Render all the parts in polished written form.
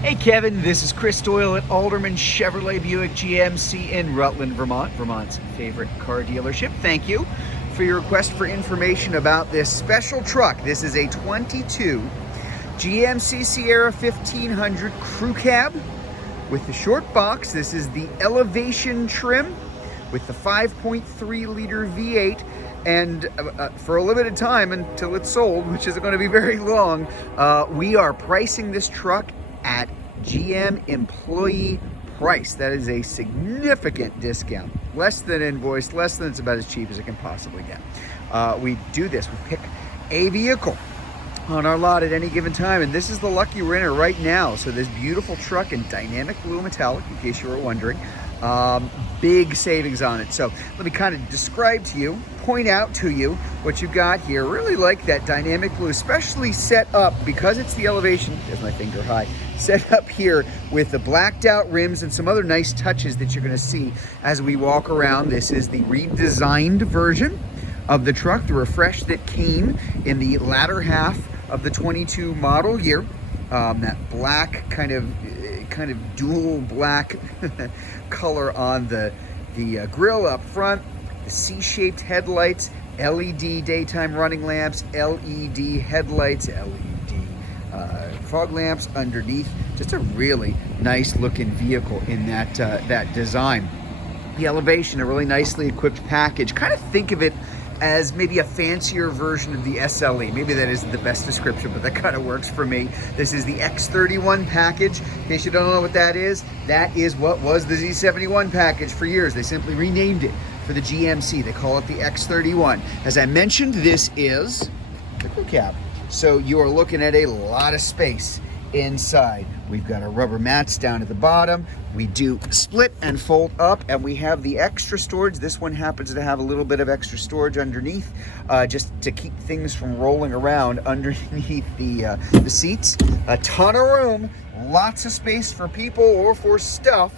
Hey Kevin, this is Chris Doyle at Alderman Chevrolet Buick GMC in Rutland, Vermont, Vermont's favorite car dealership. Thank you for your request for information about this special truck. This is a 22 GMC Sierra 1500 crew cab with the short box. This is the Elevation trim with the 5.3 liter V8. And for a limited time until it's sold, which isn't going to be very long, we are pricing this truck at GM employee price. That is a significant discount. Less than invoiced, less than it's about as cheap as it can possibly get. We do this, we pick a vehicle on our lot at any given time, and this is the lucky winner right now. So this beautiful truck in dynamic blue metallic, in case you were wondering, big savings on it. So let me kind of describe to you, point out to you what you got here. Really like that dynamic blue, especially set up because it's the Elevation, there's my finger high, set up here with the blacked out rims and some other nice touches that you're going to see as we walk around. This is the redesigned version of the truck, the refresh that came in the latter half of the 22 model year. That black kind of dual black color on the grille up front, the C-shaped headlights, LED daytime running lamps, LED headlights, LED fog lamps underneath. Just a really nice looking vehicle in that design. The Elevation, a really nicely equipped package. Kind of think of it as maybe a fancier version of the SLE. Maybe that isn't the best description, but that kind of works for me. This is the X31 package. In case you don't know what that is what was the Z71 package for years. They simply renamed it for the GMC. They call it the X31. As I mentioned, this is the crew cab. So you are looking at a lot of space inside. We've got our rubber mats down at the bottom. We do split and fold up, and we have the extra storage. This one happens to have a little bit of extra storage underneath, just to keep things from rolling around underneath the seats. A ton of room, lots of space for people or for stuff.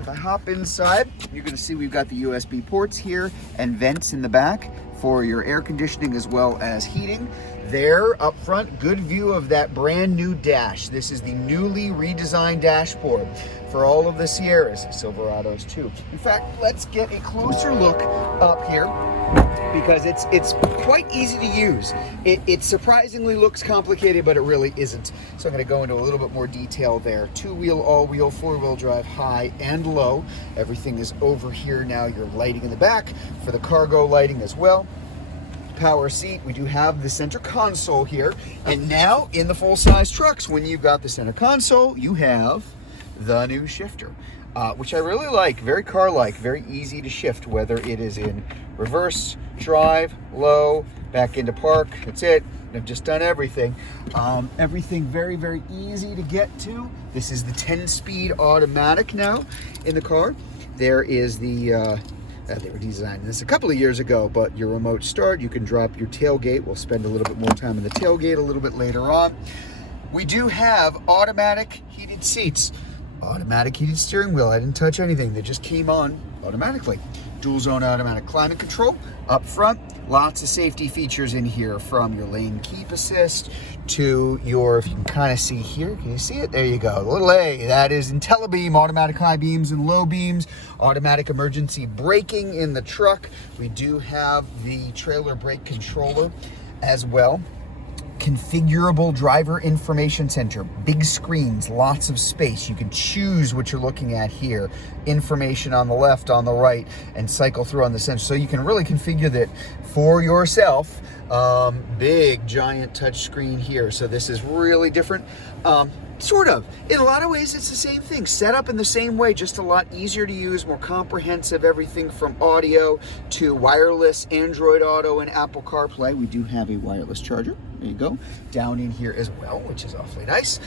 If I hop inside, you're going to see we've got the USB ports here and vents in the back for your air conditioning as well as heating. There up front, good view of that brand new dash. This is the newly redesigned dashboard for all of the Sierras, Silverados too. In fact, let's get a closer look up here because it's quite easy to use. It surprisingly looks complicated, but it really isn't. So I'm going to go into a little bit more detail there. Two-wheel, all-wheel, four-wheel drive, high and low. Everything is over here now. Your lighting in the back for the cargo lighting as well. Power seat. We do have the center console here, and now in the full-size trucks, when you've got the center console, you have the new shifter, which I really like. Very car-like, very easy to shift, whether it is in reverse, drive, low, back into park. That's it. I've just done everything. Everything very, very easy to get to. This is the 10-speed automatic now in the car. There is the they were designing this a couple of years ago, but your remote start, you can drop your tailgate. We'll spend a little bit more time in the tailgate a little bit later on. We do have automatic heated seats, automatic heated steering wheel. I didn't touch anything. They just came on automatically. Dual zone automatic climate control up front. Lots of safety features in here, from your lane keep assist to your, if you can kind of see here, can you see it? There you go, little A, that is IntelliBeam, automatic high beams and low beams, automatic emergency braking in the truck. We do have the trailer brake controller as well. Configurable driver information center, big screens, lots of space. You can choose what you're looking at here. Information on the left, on the right, and cycle through on the center. So you can really configure that for yourself. Big, giant touch screen here. So this is really different. Sort of. In a lot of ways, it's the same thing. Set up in the same way, just a lot easier to use, more comprehensive, everything from audio to wireless, Android Auto, and Apple CarPlay. We do have a wireless charger. There you go. Down in here as well, which is awfully nice.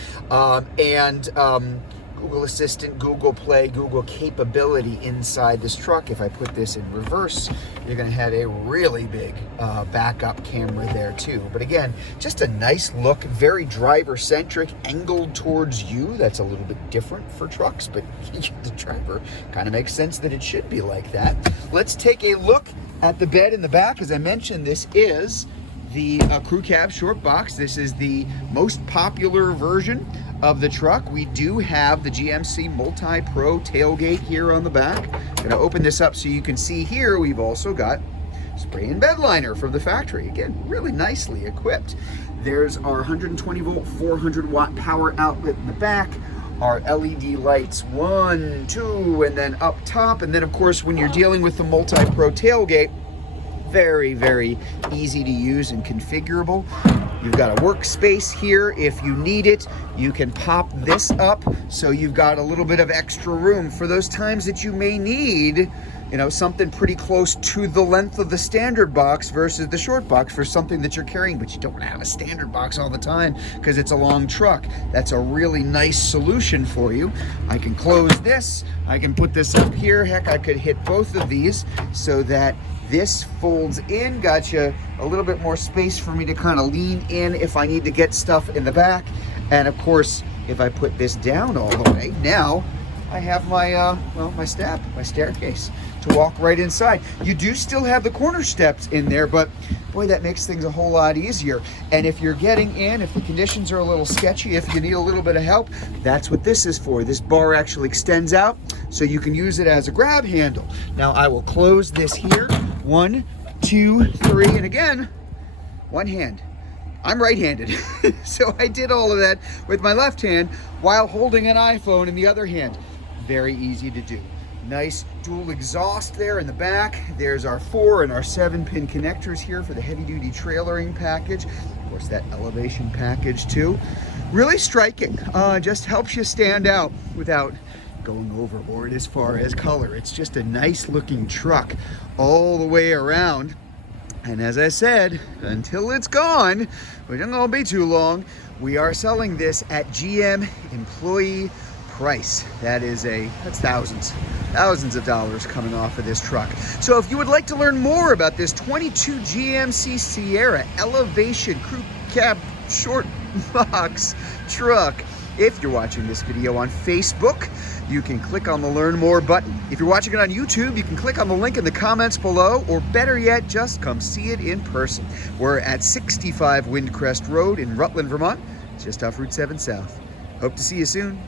Google Assistant, Google Play, Google capability inside this truck. If I put this in reverse, you're going to have a really big backup camera there too. But again, just a nice look, very driver-centric, angled towards you. That's a little bit different for trucks, but the driver kind of makes sense that it should be like that. Let's take a look at the bed in the back. As I mentioned, this is the crew cab short box. This is the most popular version of the truck, we do have the GMC Multi-Pro tailgate here on the back. I'm gonna open this up so you can see here, we've also got spray and bed liner from the factory. Again, really nicely equipped. There's our 120 volt, 400 watt power outlet in the back. Our LED lights, 1, 2, and then up top. And then of course, when you're dealing with the Multi-Pro tailgate, very, very easy to use and configurable. You've got a workspace here. If you need it, you can pop this up so you've got a little bit of extra room for those times that you may need, you know, something pretty close to the length of the standard box versus the short box for something that you're carrying, but you don't want to have a standard box all the time because it's a long truck. That's a really nice solution for you. I can close this. I can put this up here. Heck, I could hit both of these so that this folds in, got you a little bit more space for me to kind of lean in if I need to get stuff in the back. And of course, if I put this down all the way, now I have my, well, my staircase to walk right inside. You do still have the corner steps in there, but boy, that makes things a whole lot easier. And if you're getting in, if the conditions are a little sketchy, if you need a little bit of help, that's what this is for. This bar actually extends out so you can use it as a grab handle. Now I will close this here. 1, 2, 3, and again, one hand. I'm right-handed, so I did all of that with my left hand while holding an iPhone in the other hand. Very easy to do. Nice dual exhaust there in the back. There's our 4 and our 7-pin connectors here for the heavy-duty trailering package. Of course, that elevation package too. Really striking. Just helps you stand out without going overboard as far as color. It's just a nice looking truck all the way around. And as I said, until it's gone, which isn't gonna be too long, we are selling this at GM employee price. That's thousands of dollars coming off of this truck. So if you would like to learn more about this 22 GMC Sierra Elevation crew cab short box truck, if you're watching this video on Facebook, you can click on the Learn More button. If you're watching it on YouTube, you can click on the link in the comments below, or better yet, just come see it in person. We're at 65 Windcrest Road in Rutland, Vermont, just off Route 7 South. Hope to see you soon.